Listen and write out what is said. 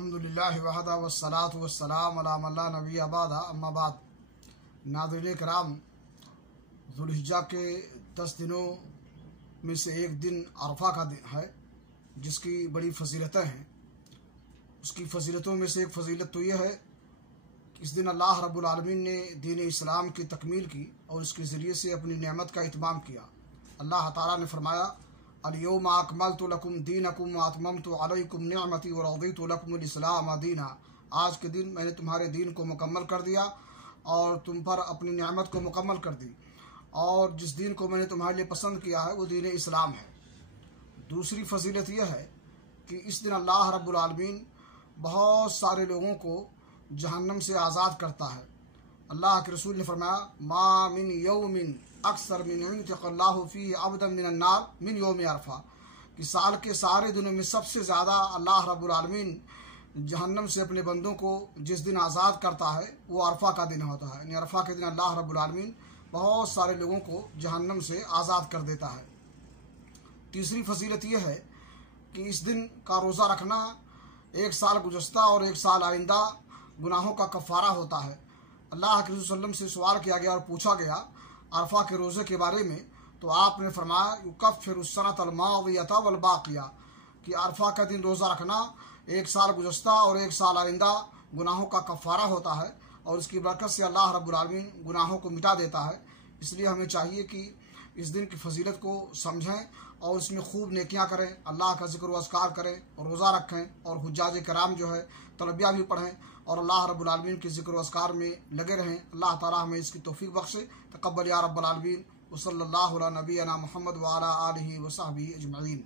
الحمدللہ وحدہ والصلاة والسلام علی من لا نبی بعدہ اما بعد۔ ناظرین کرام، ذوالحجہ کے 10 دنوں میں سے ایک دن عرفہ کا دن ہے جس کی بڑی فضیلتیں ہیں۔ اس کی فضیلتوں میں سے ایک فضیلت تو یہ ہے کہ اس دن اللہ رب العالمین نے دین اسلام کی تکمیل کی اور اس کے ذریعے سے اپنی نعمت کا اتمام کیا۔ اللہ تعالیٰ نے فرمایا الیوم اکملت لکم دینکم واتممت علیکم نعمتی ورضیت لکم الاسلام دینا۔ آج کے دن میں نے تمہارے دین کو مکمل کر دیا اور تم پر اپنی نعمت کو مکمل کر دی، اور جس دین کو میں نے تمہارے لیے پسند کیا ہے وہ دین اسلام ہے۔ دوسری فضیلت یہ ہے کہ اس دن اللہ رب العالمین بہت سارے لوگوں کو جہنم سے آزاد کرتا ہے۔ اللہ کے رسول نے فرمایا ما من یوم اکثر من یعتق اللہ فیہ عبدا من النار من یوم عرفہ، کہ سال کے سارے دنوں میں سب سے زیادہ اللہ رب العالمین جہنم سے اپنے بندوں کو جس دن آزاد کرتا ہے وہ عرفہ کا دن ہوتا ہے۔ یعنی عرفہ کے دن اللہ رب العالمین بہت سارے لوگوں کو جہنم سے آزاد کر دیتا ہے۔ تیسری فضیلت یہ ہے کہ اس دن کا روزہ رکھنا ایک سال گزشتہ اور ایک سال آئندہ گناہوں کا کفارہ ہوتا ہے۔ اللہ کے رسول صلی اللہ علیہ وسلم سے سوال کیا گیا اور پوچھا گیا عرفہ کے روزے کے بارے میں، تو آپ نے فرمایا یکفر السنۃ الماضیۃ والباقیہ، کہ عرفہ کا دن روزہ رکھنا ایک سال گزشتہ اور ایک سال آئندہ گناہوں کا کفارہ ہوتا ہے، اور اس کی برکت سے اللہ رب العالمین گناہوں کو مٹا دیتا ہے۔ اس لیے ہمیں چاہیے کہ اس دن کی فضیلت کو سمجھیں اور اس میں خوب نیکیاں کریں، اللہ کا ذکر و اذکار کریں اور روزہ رکھیں، اور حجاج کرام جو ہے تلبیہ بھی پڑھیں اور اللہ رب العالمین کے ذکر و اذکار میں لگے رہیں۔ اللہ تعالیٰ ہمیں اس کی توفیق بخشے۔ تقبل یا رب العالمین، وصلی اللہ علی نبینا محمد وعلی آلہ وصحبہ اجمعین۔